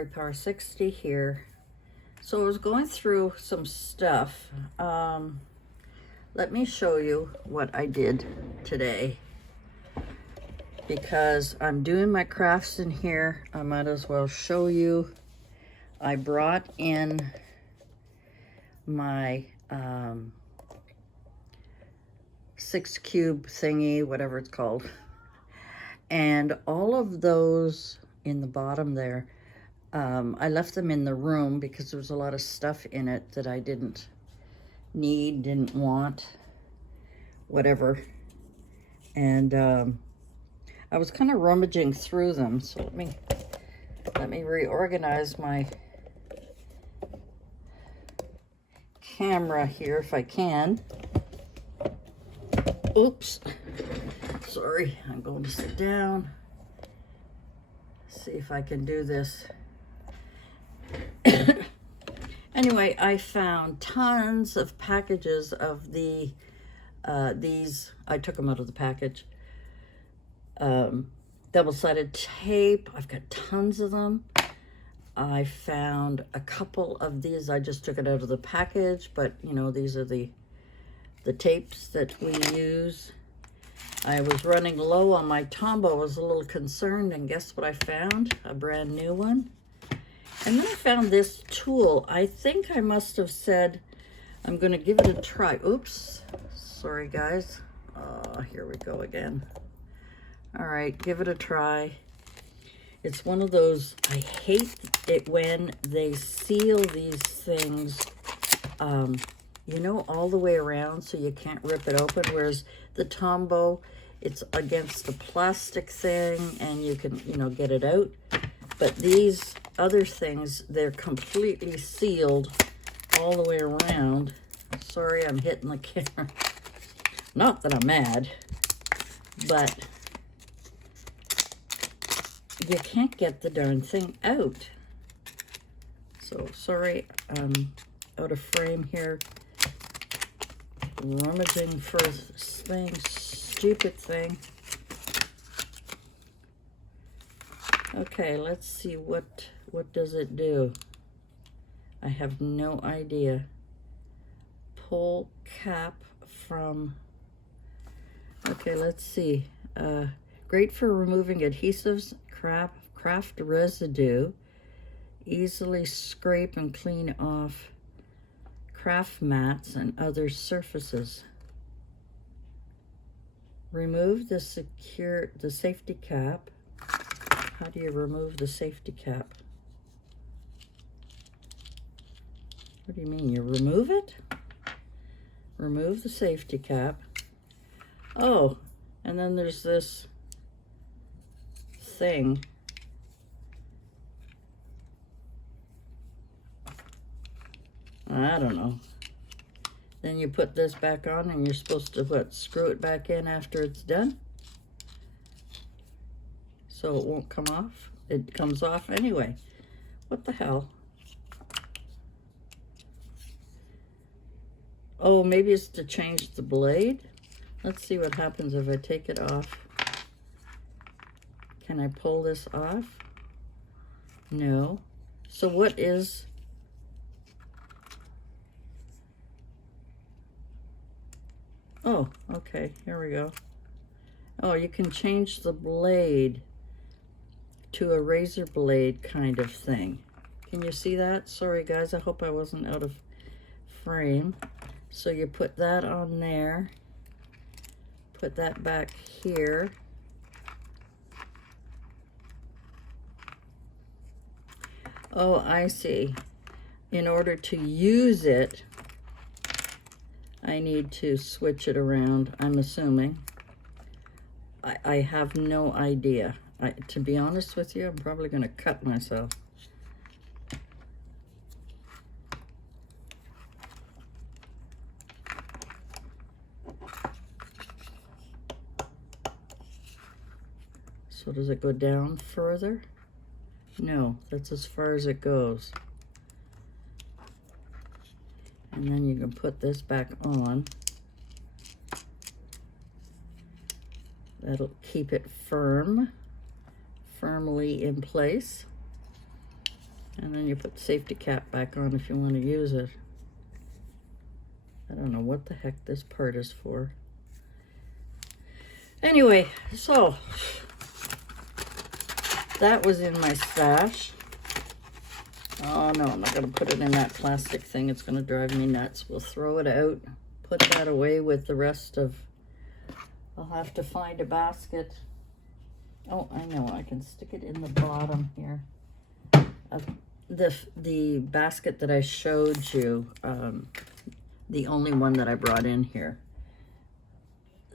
Great Power 60 here. So I was going through some stuff. Let me show you what I did today. Because I'm doing my crafts in here, I might as well show you. I brought in my 6-cube thingy, whatever it's called. And all of those in the bottom there, I left them in the room because there was a lot of stuff in it that I didn't need, didn't want, whatever. And I was kind of rummaging through them, so let me reorganize my camera here if I can. Oops. Sorry, I'm going to sit down. See if I can do this. Anyway, I found tons of packages of these. I took them out of the package. Double-sided tape. I've got tons of them. I found a couple of these. I just took it out of the package, but you know, these are the tapes that we use. I was running low on my Tombow. I was a little concerned, and guess what I found? A brand new one. And then I found this tool. I think I must have said I'm going to give it a try. Oops. Sorry, guys. Here we go again. All right, give it a try. It's one of those, I hate it when they seal these things, you know, all the way around so you can't rip it open, whereas the Tombow, it's against the plastic thing and you can, you know, get it out. But these other things, they're completely sealed all the way around. Sorry, I'm hitting the camera. Not that I'm mad, but you can't get the darn thing out. So sorry, I'm out of frame here. Rummaging for this thing, stupid thing. Okay, let's see, what does it do? I have no idea. Pull cap from, okay, let's see. Great for removing adhesives, craft residue. Easily scrape and clean off craft mats and other surfaces. Remove the safety cap. How do you remove the safety cap? What do you mean? You remove it? Remove the safety cap. Oh, and then there's this thing. I don't know. Then you put this back on and you're supposed to, what, screw it back in after it's done? So it won't come off. It comes off anyway. What the hell? Oh, maybe it's to change the blade. Let's see what happens if I take it off. Can I pull this off? No. So what is... Oh, okay, here we go. Oh, you can change the blade to a razor blade kind of thing. Can you see that? Sorry guys, I hope I wasn't out of frame. So you put that on there, put that back here. Oh, I see. In order to use it, I need to switch it around, I'm assuming. I have no idea. To be honest with you, I'm probably going to cut myself. So does it go down further? No, that's as far as it goes. And then you can put this back on. That'll keep it firmly in place. And then you put the safety cap back on if you want to use it. I don't know what the heck this part is for. Anyway, so that was in my stash. Oh no, I'm not going to put it in that plastic thing. It's going to drive me nuts. We'll throw it out, put that away with the rest of... I'll have to find a basket. Oh, I know, I can stick it in the bottom here. The basket that I showed you, the only one that I brought in here,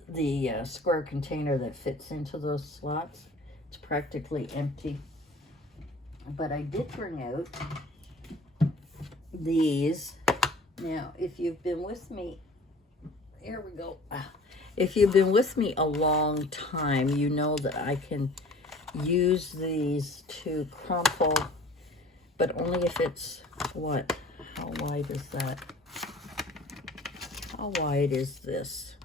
the square container that fits into those slots, it's practically empty. But I did bring out these. Now, if you've been with me, here we go. If you've been with me a long time, you know that I can use these to crumple, but only if it's, what? How wide is that? How wide is this?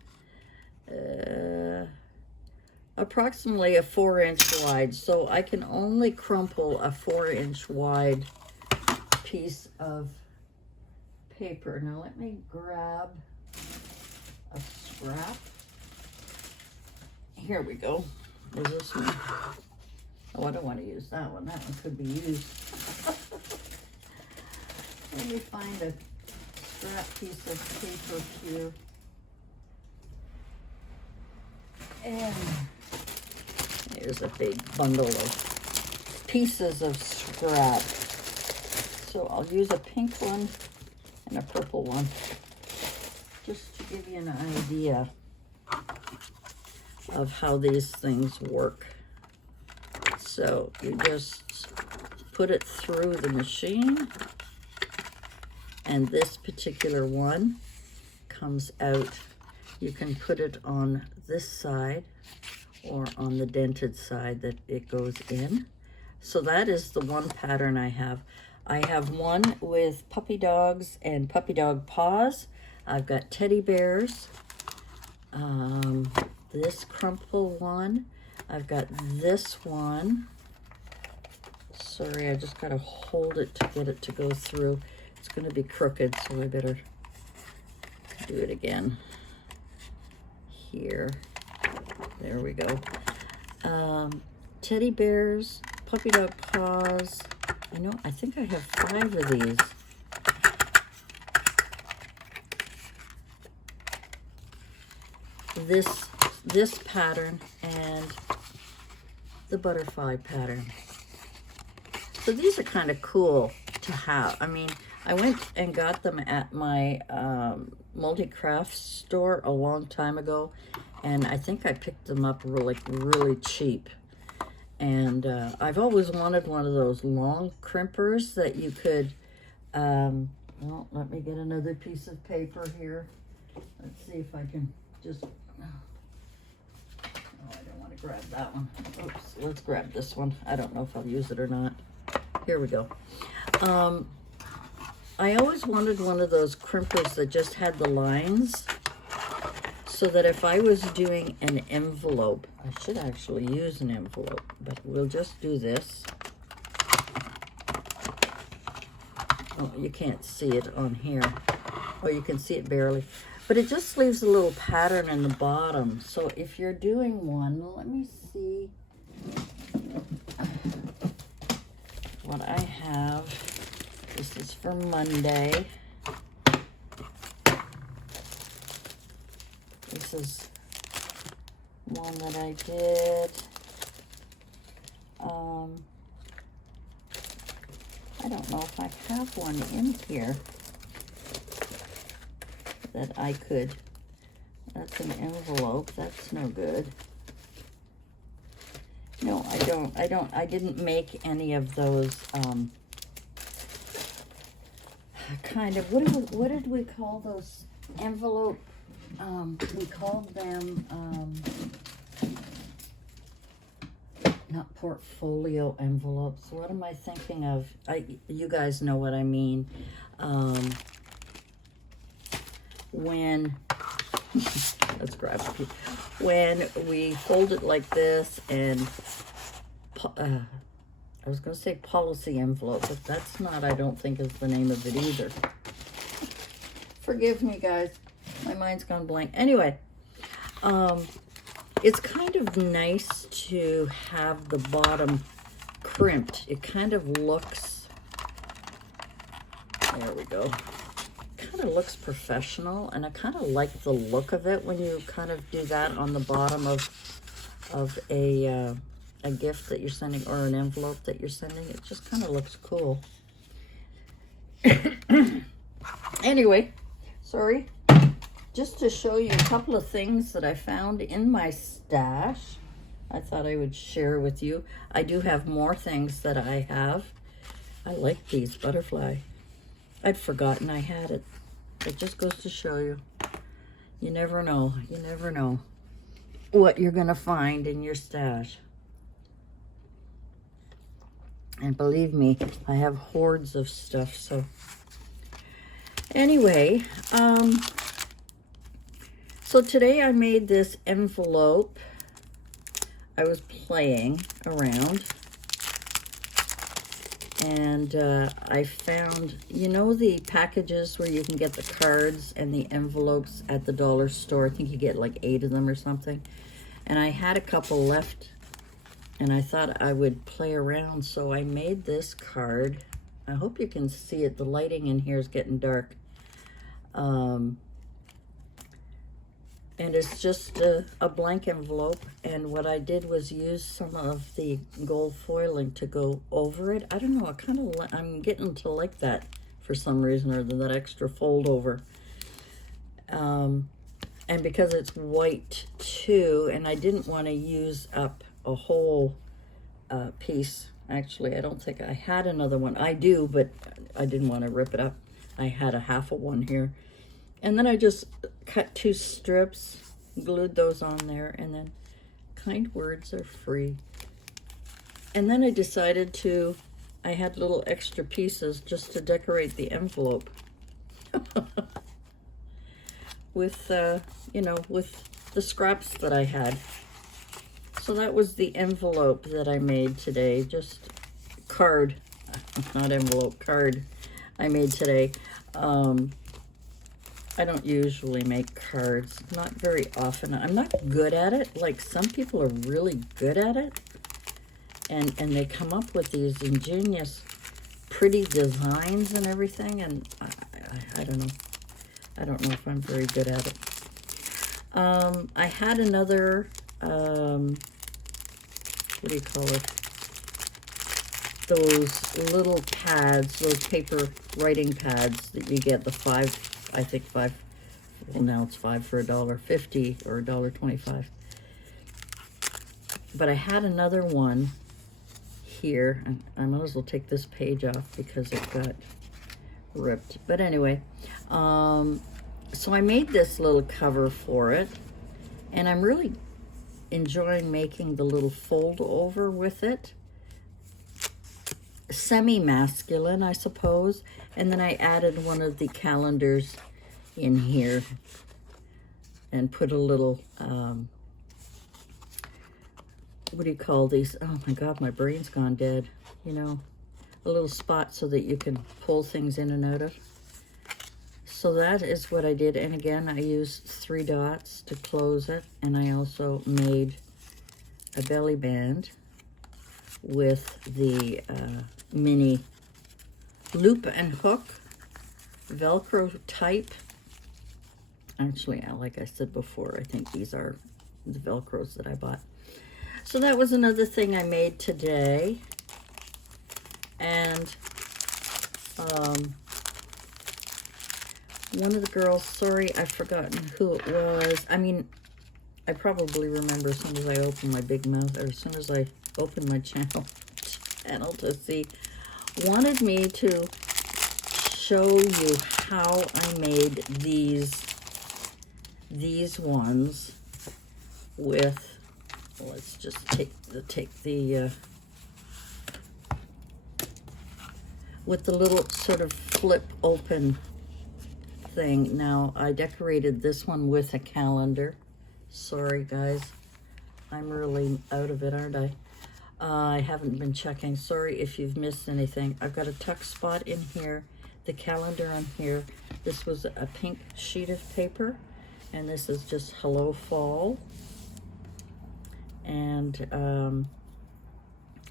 Approximately a 4-inch wide. So I can only crumple a 4-inch wide piece of paper. Now let me grab a scrap. Here we go. Is this one? Oh, I don't want to use that one. That one could be used. Let me find a scrap piece of paper here. And here's a big bundle of pieces of scrap. So I'll use a pink one and a purple one, just to give you an idea of how these things work. So you just put it through the machine, and this particular one comes out. You can put it on this side or on the dented side that it goes in. So that is the one pattern I have. I have one with puppy dogs and puppy dog paws. I've got teddy bears. This crumple one. I've got this one. Sorry, I just gotta hold it to get it to go through. It's gonna be crooked, so I better do it again. Here. There we go. Teddy bears, puppy dog paws. I think I have 5 of these. This pattern and the butterfly pattern. So these are kind of cool to have. I mean, I went and got them at my multi-craft store a long time ago, and I think I picked them up really cheap. And I've always wanted one of those long crimpers that you could, well, let me get another piece of paper here. Let's see if I can just, oh, I don't want to grab that one. Oops, let's grab this one. I don't know if I'll use it or not. Here we go. I always wanted one of those crimpers that just had the lines, so that if I was doing an envelope, I should actually use an envelope, but we'll just do this. Oh, you can't see it on here. Oh, you can see it barely. But it just leaves a little pattern in the bottom. So if you're doing one, let me see what I have. This is for Monday. This is one that I did. I don't know if I have one in here that I could. That's an envelope. That's no good. No, I don't. I didn't make any of those kind of, what did we call those envelope? We called them, not portfolio envelopes. What am I thinking of? You guys know what I mean. When, let's grab a piece. When we fold it like this and I was going to say policy envelope, but that's not, I don't think, is the name of it either. Forgive me, guys. My mind's gone blank. Anyway, it's kind of nice to have the bottom crimped. It kind of looks, there we go. Kind of looks professional, and I kind of like the look of it when you kind of do that on the bottom of a gift that you're sending, or an envelope that you're sending. It just kind of looks cool. Anyway, sorry. Just to show you a couple of things that I found in my stash, I thought I would share with you. I do have more things that I have. I like these butterfly. I'd forgotten I had it. It just goes to show you. You never know. You never know what you're going to find in your stash. And believe me, I have hordes of stuff. So anyway, so today I made this envelope. I was playing around, and I found, you know, the packages where you can get the cards and the envelopes at the dollar store. I think you get like 8 of them or something. And I had a couple left, and I thought I would play around, so I made this card. I hope you can see it. The lighting in here is getting dark. And it's just a blank envelope, and what I did was use some of the gold foiling to go over it. I don't know, I'm getting to like that for some reason, or that extra fold over. And because it's white too, and I didn't want to use up a whole piece. Actually, I don't think I had another one. I do, but I didn't want to rip it up. I had a half of one here. And then I just cut 2 strips, glued those on there, and then kind words are free. And then I decided I had little extra pieces just to decorate the envelope. With, you know, with the scraps that I had. So that was the envelope that I made today. Just card, not envelope, card I made today. I don't usually make cards, not very often. I'm not good at it. Like, some people are really good at it, and they come up with these ingenious, pretty designs and everything, and I don't know. I don't know if I'm very good at it. I had another, what do you call it? Those little pads, those paper writing pads that you get, the 5, I think 5, well, now it's 5 for $1.50 or $1.25. But I had another one here, and I might as well take this page off because it got ripped. But anyway, so I made this little cover for it, and I'm really enjoying making the little fold over with it. Semi-masculine, I suppose. And then I added one of the calendars in here and put a little, what do you call these? Oh my God, my brain's gone dead. You know, a little spot so that you can pull things in and out of. So that is what I did. And again, I used 3 dots to close it. And I also made a belly band with the mini loop and hook, Velcro type. Actually, like I said before, I think these are the Velcros that I bought. So that was another thing I made today. And one of the girls, sorry, I've forgotten who it was. I mean, I probably remember as soon as I open my big mouth, or as soon as I open my channel to see, wanted me to show you how I made these ones with, let's just take the with the little sort of flip open thing. Now I decorated this one with a calendar. Sorry guys, I'm really out of it, aren't I? I haven't been checking. Sorry if you've missed anything. I've got a tuck spot in here, the calendar on here. This was a pink sheet of paper, and this is just Hello Fall. And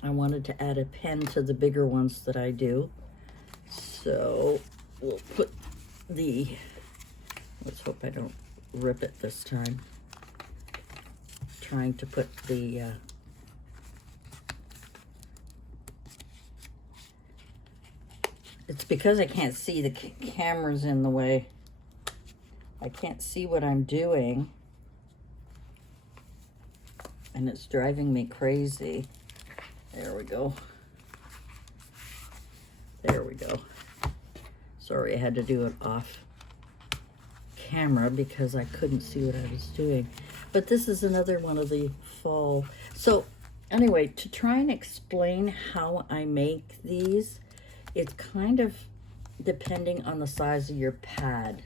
I wanted to add a pen to the bigger ones that I do. So we'll put let's hope I don't rip it this time. Trying to put the it's because I can't see, the camera's in the way. I can't see what I'm doing, and it's driving me crazy. There we go. There we go. Sorry, I had to do it off camera because I couldn't see what I was doing. But this is another one of the fall. So anyway, to try and explain how I make these, it's kind of depending on the size of your pad.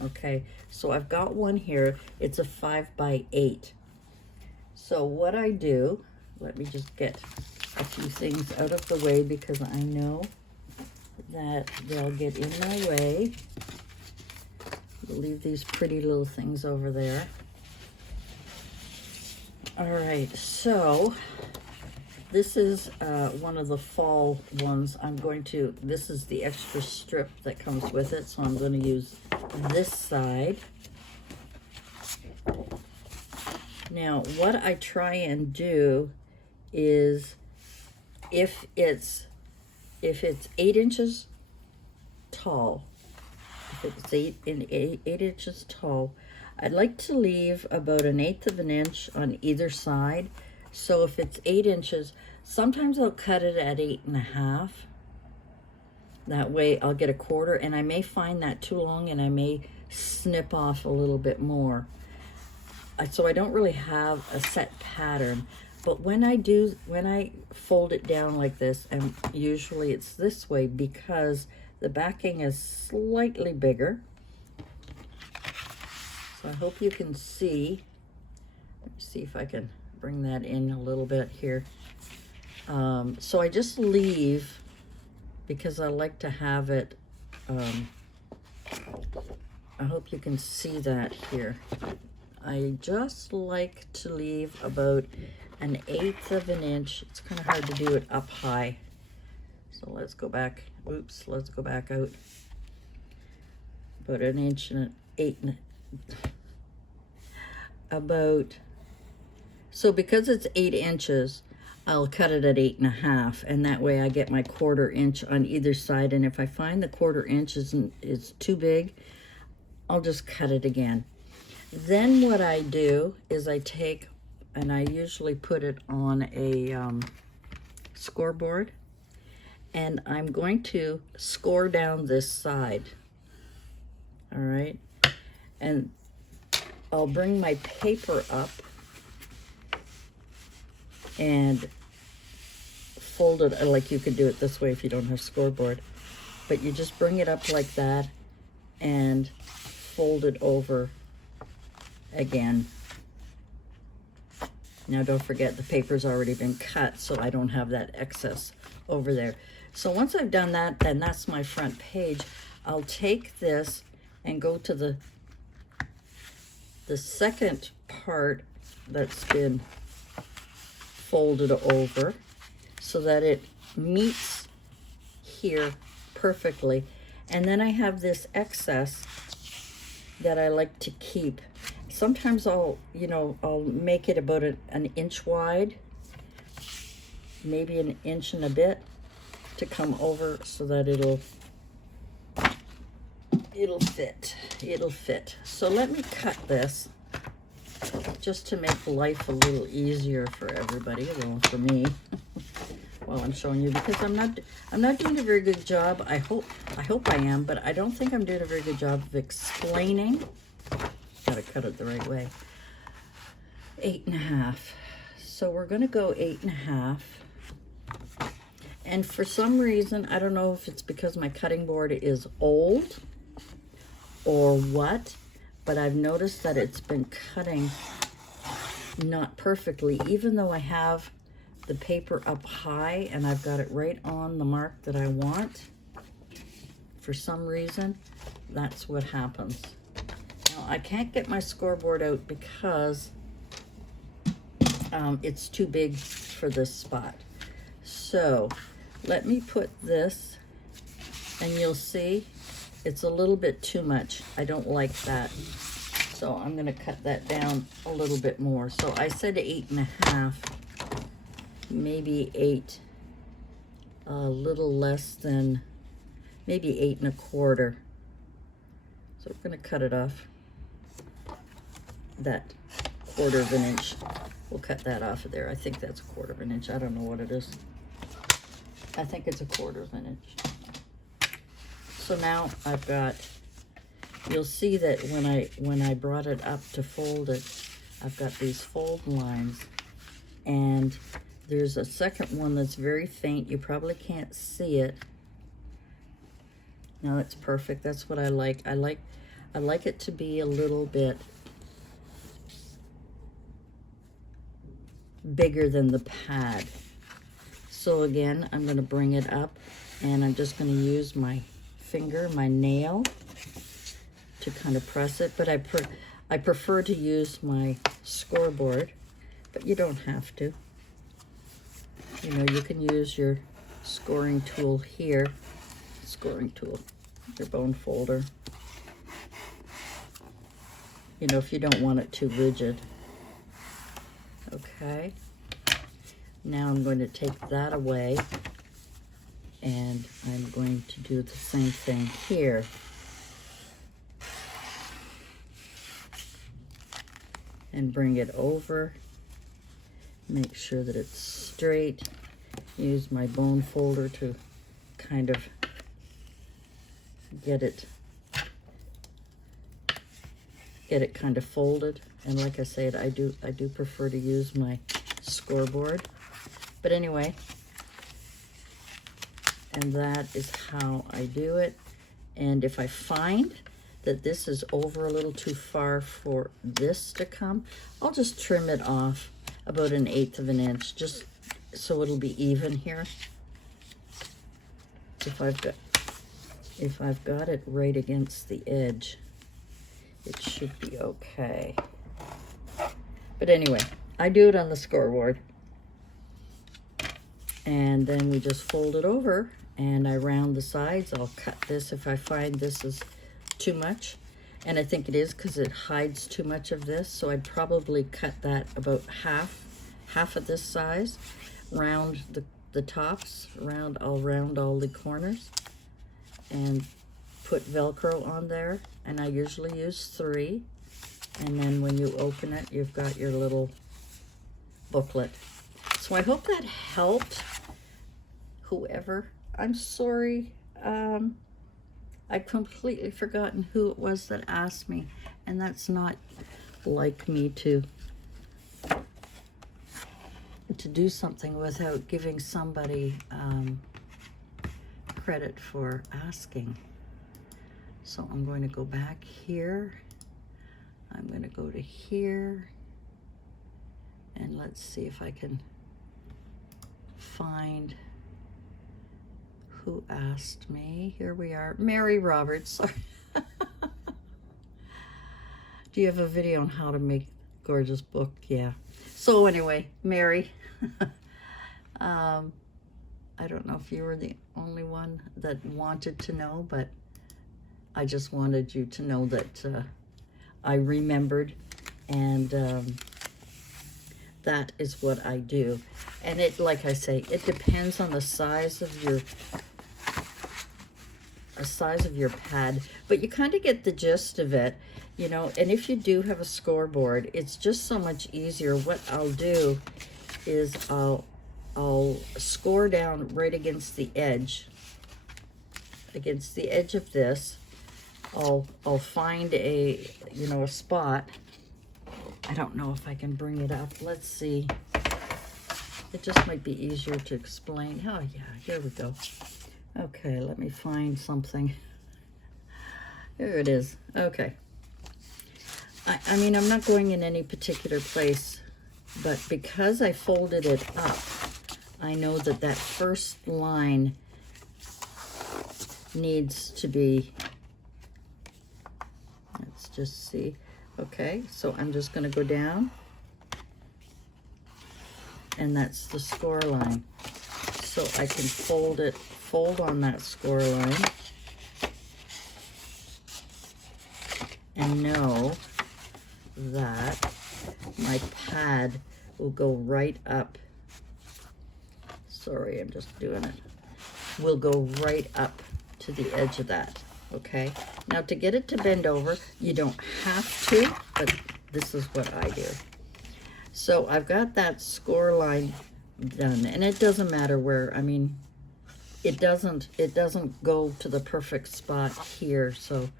Okay, so I've got one here. It's a 5 by 8. So what I do, let me just get a few things out of the way because I know that they'll get in my way. We'll leave these pretty little things over there. All right, so this is one of the fall ones. This is the extra strip that comes with it, so I'm going to use this side. Now, what I try and do is, if it's 8 inches tall, if it's 8 inches tall, I'd like to leave about 1/8 of an inch on either side. So if it's 8 inches, sometimes I'll cut it at 8.5. That way I'll get 1/4, and I may find that too long and I may snip off a little bit more. So I don't really have a set pattern, but when I fold it down like this, and usually it's this way because the backing is slightly bigger. So I hope you can see. Let me see if I can bring that in a little bit here. So I just leave, because I like to have it, I hope you can see that here. I just like to leave about 1/8 of an inch. It's kind of hard to do it up high. So let's go back. Oops, let's go back out. About 1 inch and 1/8. So because it's 8 inches, I'll cut it at 8.5, and that way I get my 1/4 inch on either side. And if I find the 1/4 inch is too big, I'll just cut it again. Then what I do is I take, and I usually put it on a scoreboard, and I'm going to score down this side. All right, and I'll bring my paper up and fold it, like you could do it this way if you don't have scoreboard, but you just bring it up like that and fold it over again. Now don't forget, the paper's already been cut, so I don't have that excess over there. So once I've done that, then that's my front page. I'll take this and go to the second part that's been folded over so that it meets here perfectly. And then I have this excess that I like to keep. Sometimes I'll make it about an inch wide, maybe 1 inch and a bit, to come over so that it'll fit. So let me cut this just to make life a little easier for everybody, well, for me, while I'm showing you, because I'm not doing a very good job. I hope I am, but I don't think I'm doing a very good job of explaining. Gotta cut it the right way. 8.5. So we're gonna go 8.5. And for some reason, I don't know if it's because my cutting board is old or what, but I've noticed that it's been cutting not perfectly, even though I have the paper up high and I've got it right on the mark that I want, for some reason, that's what happens. Now, I can't get my scoreboard out because it's too big for this spot. So let me put this, and you'll see it's a little bit too much. I don't like that. So I'm gonna cut that down a little bit more. So I said 8.5, maybe 8, a little less than, maybe 8.25. So we're gonna cut it off, that 1/4 of an inch. We'll cut that off of there. I think that's 1/4 of an inch. I don't know what it is. I think it's 1/4 of an inch. So now I've got, you'll see that when I brought it up to fold it, I've got these fold lines, and there's a second one that's very faint. You probably can't see it. Now that's perfect. That's what I like. I like it to be a little bit bigger than the pad. So again, I'm going to bring it up, and I'm just going to use my finger, my nail, to kind of press it. But I prefer to use my scoreboard, but you don't have to. You know, you can use your scoring tool here, your bone folder. You know, if you don't want it too rigid. Okay. Now I'm going to take that away, and I'm going to do the same thing here. And bring it over. Make sure that it's straight. Use my bone folder to kind of get it kind of folded. And like I said, I do prefer to use my scoreboard. But anyway, and that is how I do it. And if I find that this is over a little too far for this to come, I'll just trim it off about 1/8 of an inch, just so it'll be even here. If I've got it right against the edge, it should be okay. But anyway, I do it on the scoreboard. And then we just fold it over, and I round the sides. I'll cut this if I find this is too much. And I think it is, because it hides too much of this. So I'd probably cut that about half of this size. Round the tops, I'll round all the corners. And put Velcro on there. And I usually use 3. And then when you open it, you've got your little booklet. So I hope that helped whoever. I'm sorry. I've completely forgotten who it was that asked me. And that's not like me to do something without giving somebody credit for asking. So I'm going to go back here. I'm going to go to here. And let's see if I can find who asked me. Here we are. Mary Roberts. Sorry. Do you have a video on how to make gorgeous book? Yeah. So anyway, Mary. I don't know if you were the only one that wanted to know, but I just wanted you to know that I remembered, and that is what I do. And it, like I say, it depends on the size of your pad, but you kind of get the gist of it, you know. And if you do have a scoreboard, it's just so much easier. What I'll do is I'll score down right against the edge of this. I'll find a spot. I don't know if I can bring it up. Let's see. It just might be easier to explain. Oh yeah, here we go. Okay, let me find something. Here it is. Okay. I mean, I'm not going in any particular place, but because I folded it up, I know that that first line needs to be, let's just see. Okay, so I'm just going to go down, and that's the score line. So I can fold on that score line, and know that my pad will go right up. Sorry, I'm just doing it. Will go right up to the edge of that, okay? Now to get it to bend over, you don't have to, but this is what I do. So I've got that score line done, and it doesn't matter where, I mean, it doesn't go to the perfect spot here, so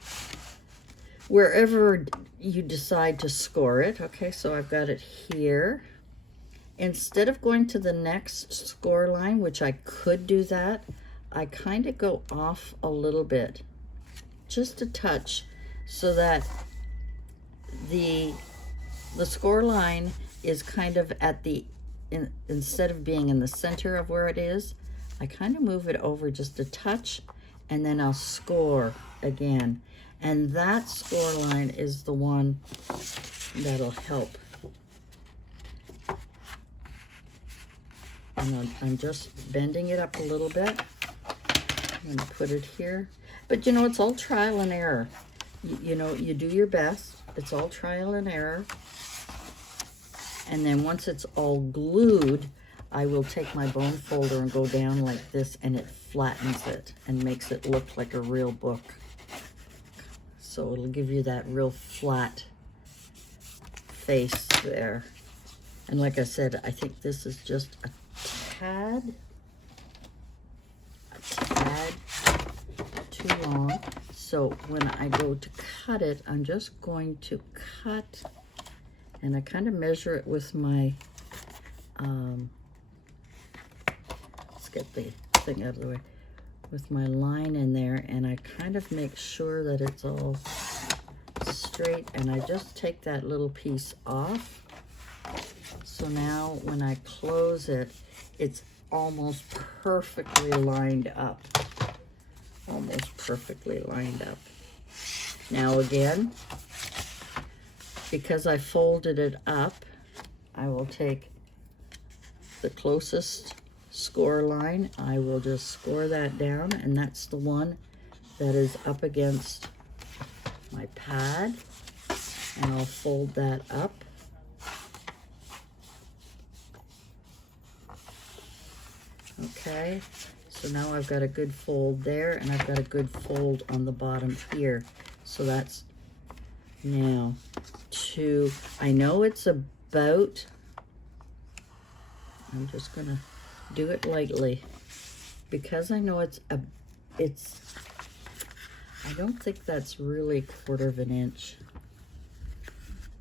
wherever you decide to score it, okay, so I've got it here. Instead of going to the next score line, which I could do that, I kind of go off a little bit, just a touch, so that the score line is kind of at the, instead of being in the center of where it is, I kind of move it over just a touch, and then I'll score again. And that score line is the one that'll help. And I'm just bending it up a little bit. I'm going to put it here. But you know, it's all trial and error. You know, you do your best. It's all trial and error. And then once it's all glued, I will take my bone folder and go down like this, and it flattens it and makes it look like a real book. So it'll give you that real flat face there. And like I said, I think this is just a tad too long. So when I go to cut it, I'm just going to cut, and I kind of measure it with my, let's get the thing out of the way, with my line in there, and I kind of make sure that it's all straight, and I just take that little piece off. So now when I close it, it's almost perfectly lined up. Almost perfectly lined up. Now again, because I folded it up, I will take the closest score line. I will just score that down, and that's the one that is up against my pad, and I'll fold that up. Okay, so now I've got a good fold there, and I've got a good fold on the bottom here. So that's now I know it's about, I'm just gonna do it lightly, because I know it's, I don't think that's really 1/4 of an inch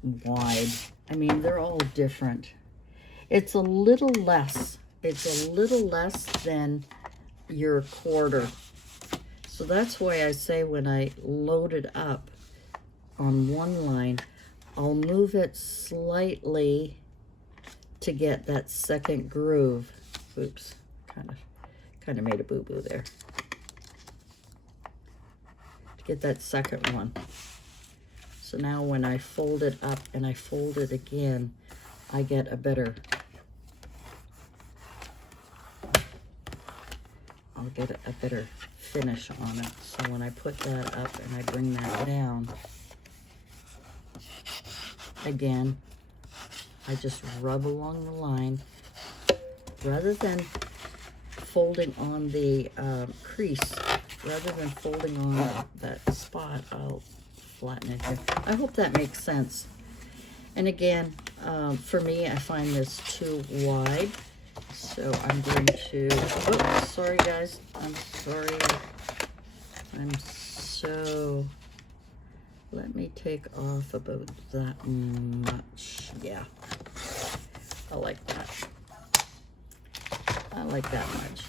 wide. I mean, they're all different. It's a little less. It's a little less than your 1/4. So that's why I say when I load it up on one line, I'll move it slightly to get that second groove. Oops, kind of made a boo-boo there. To get that second one. So now when I fold it up and I fold it again, I get a better, I'll get a better finish on it. So when I put that up and I bring that down, again, I just rub along the line. Rather than folding on the crease, rather than folding on that spot, I'll flatten it here. I hope that makes sense. And again, for me, I find this too wide. So I'm going to, oh, sorry guys, I'm sorry. Let me take off about that much. Yeah, I like that. I like that much.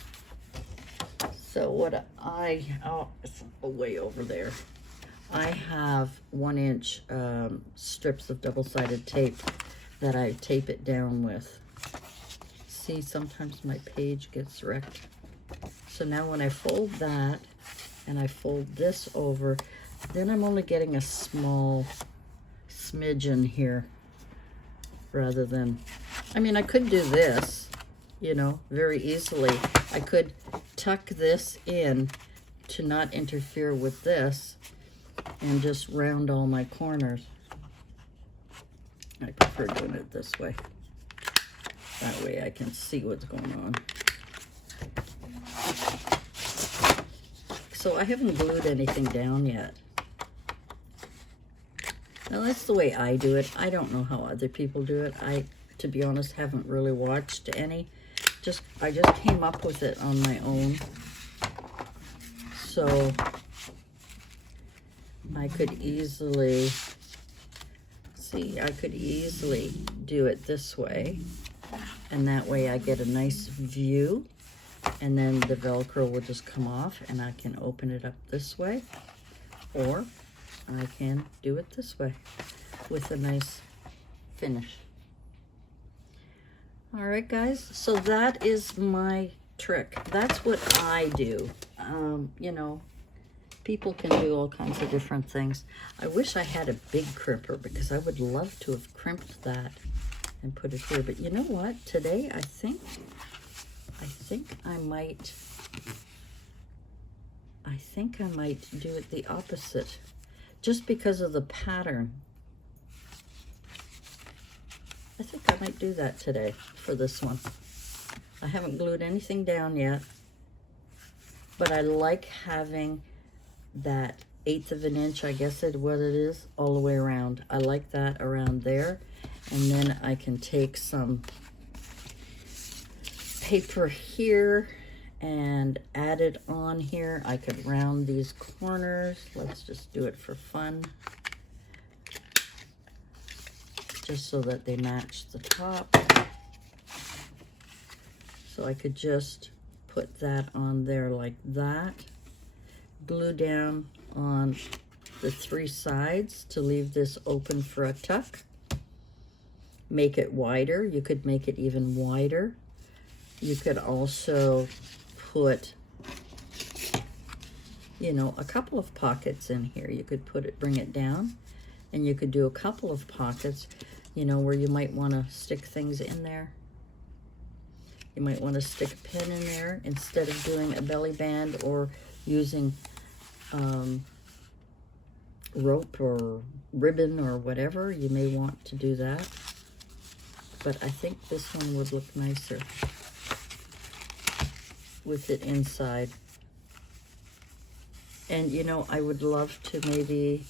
So what oh, it's way over there. I have 1-inch strips of double-sided tape that I tape it down with. see, sometimes my page gets wrecked. So now when I fold that and I fold this over, then I'm only getting a small smidgen here rather than, I mean, I could do this, you know, very easily. I could tuck this in to not interfere with this and just round all my corners. I prefer doing it this way. That way I can see what's going on. So I haven't glued anything down yet. Now that's the way I do it. I don't know how other people do it. I, to be honest, haven't really watched any. I just came up with it on my own. So I could easily, see, I could easily do it this way. And that way I get a nice view. And then the Velcro will just come off and I can open it up this way. Or I can do it this way with a nice finish. All right, guys, so that is my trick. That's what I do. You know, people can do all kinds of different things. I wish I had a big crimper because I would love to have crimped that and put it here. But you know what? Today, I think I might do it the opposite, just because of the pattern. I think I might do that today for this one. I haven't glued anything down yet, but I like having that 1/8 of an inch, I guess what it is, all the way around. I like that around there. And then I can take some paper here and add it on here. I could round these corners. Let's just do it for fun. Just so that they match the top. So I could just put that on there like that. Glue down on the 3 sides to leave this open for a tuck. Make it wider. You could make it even wider. You could also put, you know, a couple of pockets in here. You could put it, bring it down, and you could do a couple of pockets, you know, where you might want to stick things in there. You might want to stick a pin in there instead of doing a belly band or using rope or ribbon or whatever. You may want to do that. But I think this one would look nicer with it inside. And you know, I would love to maybe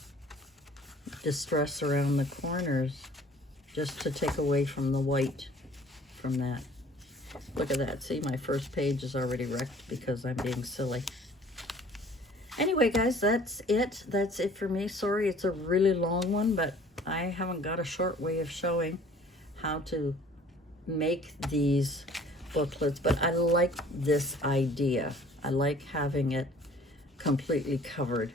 distress around the corners just to take away from the white from that. Look at that. See, my first page is already wrecked because I'm being silly. Anyway, guys, that's it. That's it for me. Sorry, it's a really long one, but I haven't got a short way of showing how to make these booklets. But I like this idea. I like having it completely covered.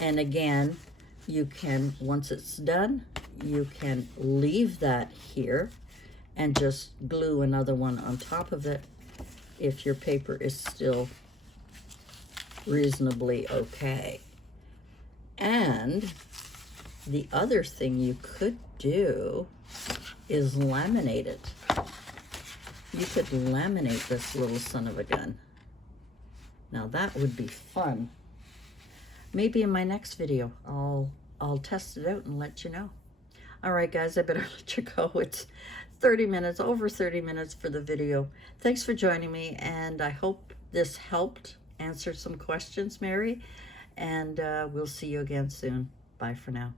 And again, you can, once it's done, you can leave that here and just glue another one on top of it if your paper is still reasonably okay. And the other thing you could do is laminate it. You could laminate this little son of a gun. Now that would be fun. Maybe in my next video, I'll test it out and let you know. All right, guys, I better let you go. It's 30 minutes, over 30 minutes for the video. Thanks for joining me, and I hope this helped answer some questions, Mary. And we'll see you again soon. Bye for now.